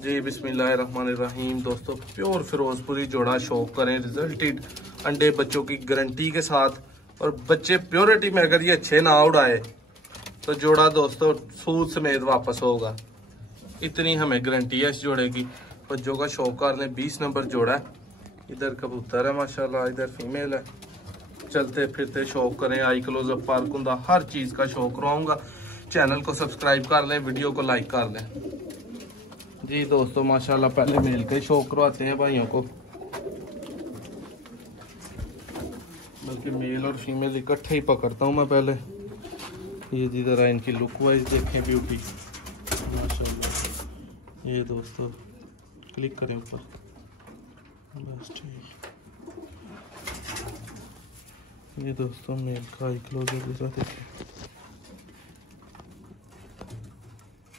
जी बिस्मिल्लाहिर्रहमानिर्रहीम। दोस्तों प्योर फिरोजपुरी जोड़ा शौक करें, रिजल्टेड अंडे बच्चों की गारंटी के साथ, और बच्चे प्योरिटी में अगर ये अच्छे ना उड़ाए तो जोड़ा दोस्तों सूद समेत वापस होगा। इतनी हमें गारंटी है इस जोड़े की। बच्चों का शौक कर लें। 20 नंबर जोड़ा है। इधर कबूतर है माशाल्लाह, इधर फीमेल है। चलते फिरते शौक करें, आई क्लोजअप पारकुंदा हर चीज़ का शौक कराऊंगा। चैनल को सब्सक्राइब कर लें, वीडियो को लाइक कर लें। जी दोस्तों माशाल्लाह पहले मेल के शौक करवाते हैं भाइयों को, बल्कि मेल और फीमेल इकट्ठे ही पकड़ता हूँ मैं पहले। ये जिधर है इनकी लुक वाइज देखें, ब्यूटी माशाल्लाह। ये दोस्तों क्लिक करें ऊपर, बस ठीक। ये दोस्तों मेल का आई क्लोजर के साथ देखें।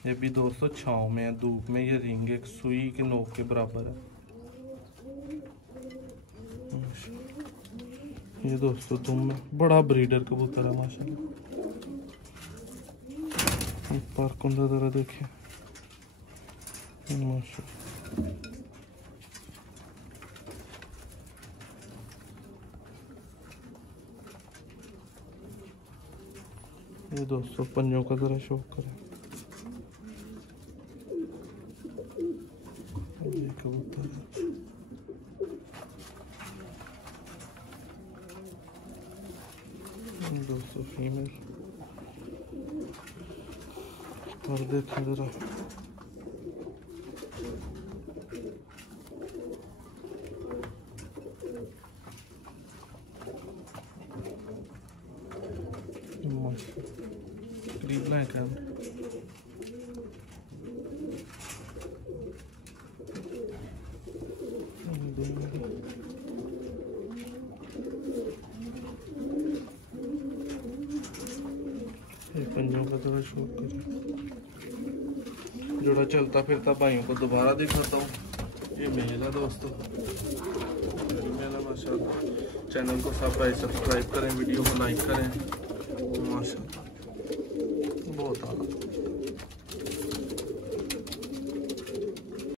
ये भी दोस्तों छाँव में है, धूप में ये रिंग एक सुई के नोक के बराबर है। ये दोस्तों तुम बड़ा ब्रीडर कबूतर है माशाल्लाह। पारकुंदा जरा देखिए माशाल्लाह। ये दोस्तों पंजों का जरा शौक करें। ये कबूतर दोस्तों फीमेल, और देखें जरा करीब लाए कैमरे। पंजों का थोड़ा शौक करें। जोड़ा चलता फिरता भाइयों को दोबारा दिखाता हूँ। ये मेल है दोस्तों, मेल है माशाल्लाह। चैनल को सब भाई सब्सक्राइब करें, वीडियो को लाइक करें माशाल्लाह। बहुत आला।